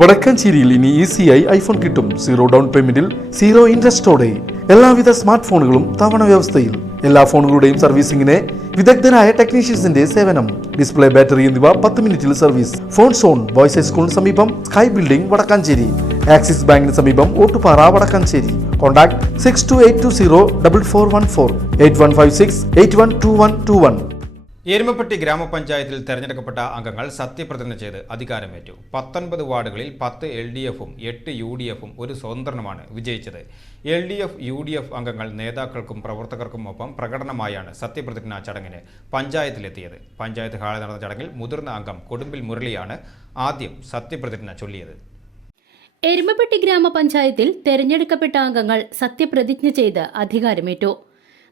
വടക്കാഞ്ചേരിയിൽ ഇനി ഈസിയായി ഐഫോൺ കിട്ടും. സീറോ ഡൗൺ പേയ്മെന്റിൽ സീറോ ഇൻട്രസ്റ്റോടെ എല്ലാവിധ സ്മാർട്ട് ഫോണുകളും തവണ വ്യവസ്ഥയിൽ. എല്ലാ ഫോണുകളുടെയും സർവീസിംഗിന് വിദഗ്ധരായ ടെക്നീഷ്യൻസിന്റെ സേവനം. ഡിസ്പ്ലേ ബാറ്ററി എന്നിവ പത്ത് മിനിറ്റിൽ സർവീസ്. ഫോൺ സോൺ ബോയ്സ് ഹൈസ്കൂളിന് സമീപം സ്കൈ ബിൽഡിംഗ് വടക്കാഞ്ചേരി. ആക്സിസ് ബാങ്കിന് സമീപം Ottupara Vadakkanchery. Contact six two eight two zero double four one four eight one five six eight one two one two one. Erumapetty ഗ്രാമപഞ്ചായത്തിൽ തെരഞ്ഞെടുക്കപ്പെട്ട അംഗങ്ങൾ സത്യപ്രതിജ്ഞ ചെയ്ത് അധികാരമേറ്റു. പത്തൊൻപത് വാർഡുകളിൽ പത്ത് എൽ ഡി എഫും എട്ട് യു ഡി എഫും ഒരു സ്വതന്ത്രനുമാണ് വിജയിച്ചത്. L D F U D F അംഗങ്ങൾ നേതാക്കൾക്കും പ്രവർത്തകർക്കും ഒപ്പം പ്രകടനമായാണ് സത്യപ്രതിജ്ഞാ ചടങ്ങിന് പഞ്ചായത്തിലെത്തിയത്. പഞ്ചായത്ത് ഹാളിൽ നടന്ന ചടങ്ങിൽ മുതിർന്ന അംഗം കൊടുമ്പിൽ മുരളിയാണ് ആദ്യം സത്യപ്രതിജ്ഞ ചൊല്ലിയത്. എരുമപ്പെട്ടി ഗ്രാമപഞ്ചായത്തിൽ തെരഞ്ഞെടുക്കപ്പെട്ട അംഗങ്ങൾ സത്യപ്രതിജ്ഞ ചെയ്ത് അധികാരമേറ്റു.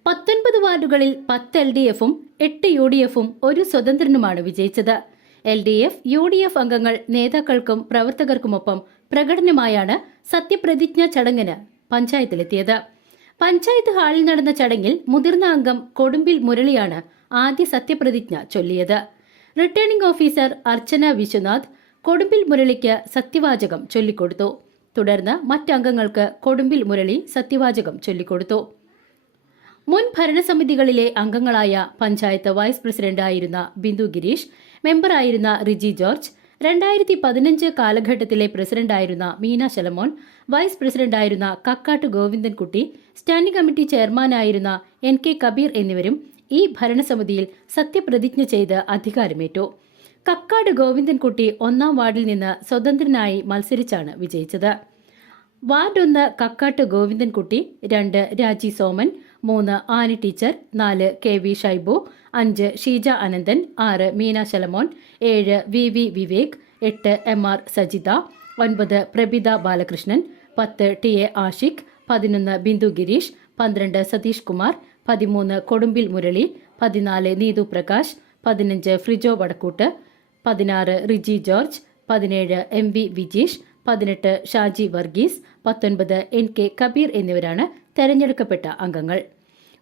പത്തൊൻപത് വാർഡുകളിൽ പത്ത് എൽ ഡി എഫും എട്ട് യു ഡി എഫും ഒരു സ്വതന്ത്രനുമാണ് വിജയിച്ചത്. L D F U D F അംഗങ്ങൾ നേതാക്കൾക്കും പ്രവർത്തകർക്കുമൊപ്പം പ്രകടനമായാണ് സത്യപ്രതിജ്ഞ ചടങ്ങിന് പഞ്ചായത്തിലെത്തിയത്. പഞ്ചായത്ത് ഹാളിൽ നടന്ന ചടങ്ങിൽ മുതിർന്ന അംഗം കൊടുമ്പിൽ മുരളിയാണ് ആദ്യ സത്യപ്രതിജ്ഞ ചൊല്ലിയത്. റിട്ടേണിംഗ് ഓഫീസർ അർച്ചന വിശ്വനാഥ് കൊടുമ്പിൽ മുരളിക്ക് സത്യവാചകം ചൊല്ലിക്കൊടുത്തു. തുടർന്ന് മറ്റംഗങ്ങൾക്ക് കൊടുമ്പിൽ മുരളി സത്യവാചകം ചൊല്ലിക്കൊടുത്തു. മുൻ ഭരണസമിതികളിലെ അംഗങ്ങളായ പഞ്ചായത്ത് വൈസ് പ്രസിഡന്റായിരുന്ന ബിന്ദു ഗിരീഷ് മെമ്പറായിരുന്ന റിജി ജോർജ് രണ്ടായിരത്തി പതിനഞ്ച് കാലഘട്ടത്തിലെ പ്രസിഡന്റായിരുന്ന മീന ശലമോൻ വൈസ് പ്രസിഡന്റായിരുന്ന കക്കാട്ട് ഗോവിന്ദൻകുട്ടി സ്റ്റാൻഡിംഗ് കമ്മിറ്റി ചെയർമാനായിരുന്ന എൻ കെ കബീർ എന്നിവരും ഈ ഭരണസമിതിയിൽ സത്യപ്രതിജ്ഞ ചെയ്ത് അധികാരമേറ്റു. കക്കാട് ഗോവിന്ദൻകുട്ടി ഒന്നാം വാർഡിൽ നിന്ന് സ്വതന്ത്രനായി മത്സരിച്ചാണ് വിജയിച്ചത്. വാർഡ് ഒന്ന് കക്കാട്ട് ഗോവിന്ദൻകുട്ടി രണ്ട് രാജി സോമൻ മൂന്ന് ആനി ടീച്ചർ നാല് കെ വി ഷൈബു അഞ്ച് ഷീജ അനന്തൻ ആറ് മീന ശലമോൻ ഏഴ് വി വി വിവേക് എട്ട് എം ആർ സജിത ഒൻപത് പ്രബിത ബാലകൃഷ്ണൻ പത്ത് ടി എ ആഷിഖ് പതിനൊന്ന് ബിന്ദു ഗിരീഷ് പന്ത്രണ്ട് സതീഷ് കുമാർ പതിമൂന്ന് കൊടുമ്പിൽ മുരളി പതിനാല് നീതു പ്രകാശ് പതിനഞ്ച് ഫ്രിജോ വടക്കൂട്ട് പതിനാറ് റിജി ജോർജ് പതിനേഴ് എം വി വിജീഷ് പതിനെട്ട് ഷാജി വർഗീസ് പത്തൊൻപത് എൻ കെ കബീർ എന്നിവരാണ് തെരഞ്ഞെടുക്കപ്പെട്ട അംഗങ്ങൾ.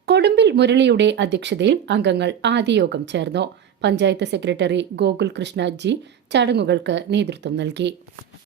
കൊടുമ്പിൽ മുരളിയുടെ അധ്യക്ഷതയിൽ അംഗങ്ങൾ ആദ്യയോഗം ചേർന്നു. പഞ്ചായത്ത് സെക്രട്ടറി ഗോകുൽ കൃഷ്ണ ജി ചടങ്ങുകൾക്ക് നേതൃത്വം നൽകി.